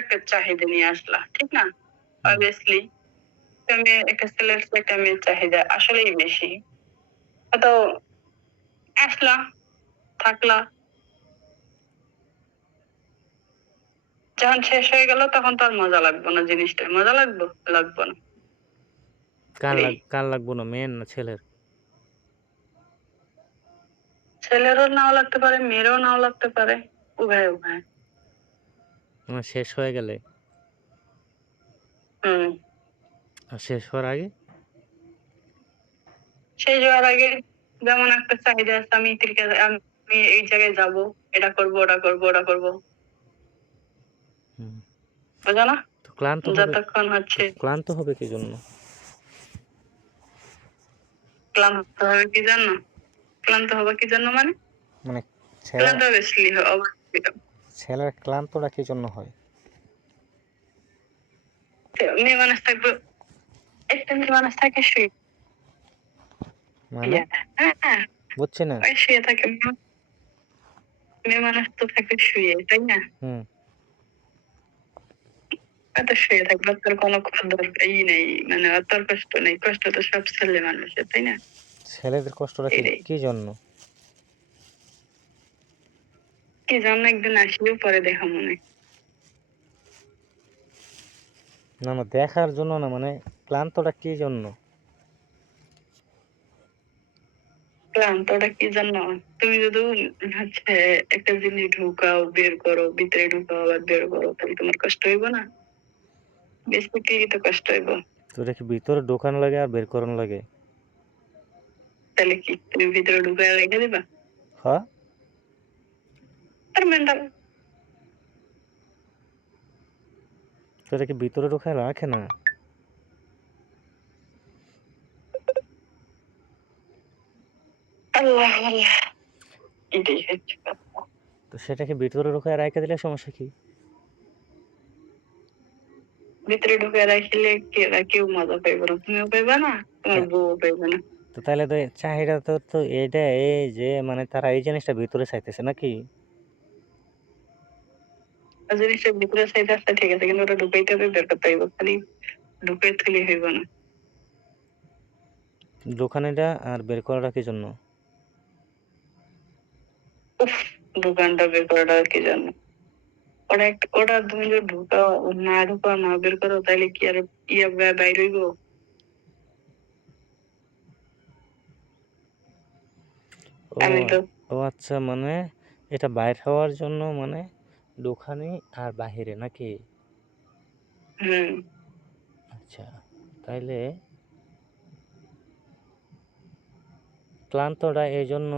একটা চাহিদা নিয়ে আসলা, ঠিক না? অবভিয়াসলি একটা ছেলের চেয়ে একটা মেয়ের চাহিদা আসলেই বেশি। তো আসলা, থাকলা। যখন শেষ হয়ে গেল তখন তো আর মজা লাগবে না জিনিসটা। মজা লাগবে? লাগবে না। কার লাগবো না, মেয়ের না ছেলের? ছেলেরও নাও লাগতে পারে, মেয়েরও নাও লাগতে পারে। উভয়। শেষ হয়ে গেলে? হুম। আর শেষ হওয়ার আগে? শেষ হওয়ার আগে যেমন একটা চাহিদা আছে, আমি এই জায়গায় যাব, এটা করব, ওটা করব, ওটা করব। বুঝো না? তো ক্লান্ত যতক্ষণ হচ্ছে ক্লান্ত হবে কি জন্য? ক্লান্ত হবে কি জন্য? ক্লান্ত হবে কি জন্য মানে? মানে ক্লান্ত হবে ছেলের ক্লান্তটা কি জন্য হয়? মেয়ে মানুষ থাকবে, একটা মেয়ে মানুষ থাকে শুয়ে। মানে বুঝছি না। ওই শুয়ে থাকে। মেয়ে মানুষ তো থাকে শুয়ে, তাই না? তো শুয়ে থাকবে, তোর কোনো নেই, মানে তোর কষ্ট নেই। কষ্ট তো সব ছেলে মানুষের, তাই না? ছেলেদের কষ্টটা কি জন্য? কি জন্য একদিন আসলেও পরে দেখা মনে। না দেখার জন্য না, মানে ক্লান্তটা কি জন্য? ক্লান্তটা কি জন্য? তুমি যদি হচ্ছে একটা জিনিস ঢুকাও, বের করো, ভিতরে ঢুকাও আবার বের করো, তাহলে তোমার কষ্ট হইব না? বেসিক্যালি তো কষ্ট হইব। তো এটা কি ভিতরে ঢোকানো লাগে আর বের করানো লাগে? তাহলে কি তুমি ভিতরে ঢুকায় রেখে দিবা? হ্যাঁ। আর মেন্টাল। তো এটা কি ভিতরে ঢোকায় রাখে না? আল্লাহ আল্লাহ, এটাই হচ্ছে কথা। তো সেটাকে ভিতরে ঢোকায় রাখে দিলে সমস্যা কি? ভিতরে ঢুকায় রাখলে কেউ মজা পাইব না, তুমিও পাইবা না, তোমার বউও পাইবে না। তো তাহলে তো চাহিদা তো এইটা, এই যে মানে তারা এই জিনিসটা ভিতরে চাইতেছে নাকি? জিনিসটা ভিতরে চাইতে আসতে ঠিক আছে, কিন্তু ওটা ঢুকাইতে হবে, বের করতে হইব। খালি ঢুকাই থইলে হইব না। ঢোকানোটা আর বের করাটা কি জন্য? উফ, দোকানটা বের করাটা কি জানো? ওটা তুমি যদি ঢুকাও, না বের করো, তাহলে কি আর বাইর হইব? আমি তো ও আচ্ছা, মানে এটা বাইর হওয়ার জন্য, মানে ঢোকানি আর বাহিরে নাকি? আচ্ছা, তাইলে ক্লান্তটা এই জন্য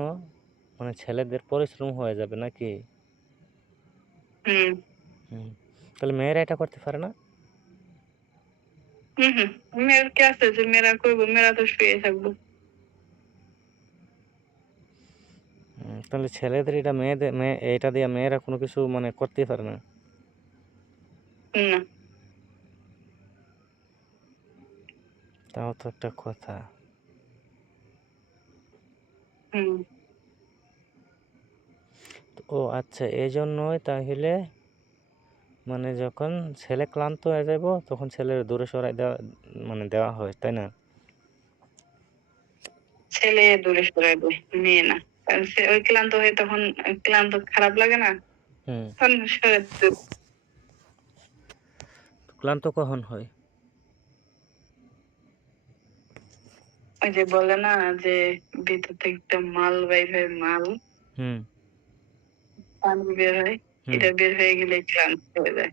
মানে ছেলেদের পরিশ্রম হয়ে যাবে নাকি? তাহলে মেয়েরা এটা করতে পারে না? মেয়ের কি আছে যে মেয়েরা করবো? মেয়েরা তো শুয়ে থাকবো। তাহলে ছেলেদের এটা এটা দিয়ে মেয়েরা কোনো কিছু মানে করতেই পারে না? না। তাও তো একটা কথা। ও আচ্ছা, এই জন্যই তাহলে মানে যখন ছেলে ক্লান্ত হয়ে যাব তখন ছেলের দূরে সরাই দেওয়া, মানে দেওয়া হয়, তাই না? ছেলে দূরে সরাই দেয়, মেয়ে না। কারণ ওই ক্লান্ত হয়ে তখন ক্লান্ত খারাপ লাগে না, তখন সরে ক্লান্ত কখন হয়? ওই যে বলে না যে ভিতর থেকে একটা মাল বাইর হয়, মাল পানি বের হয়, এটা বের হয়ে গেলে ক্লান্ত হয়ে যায়।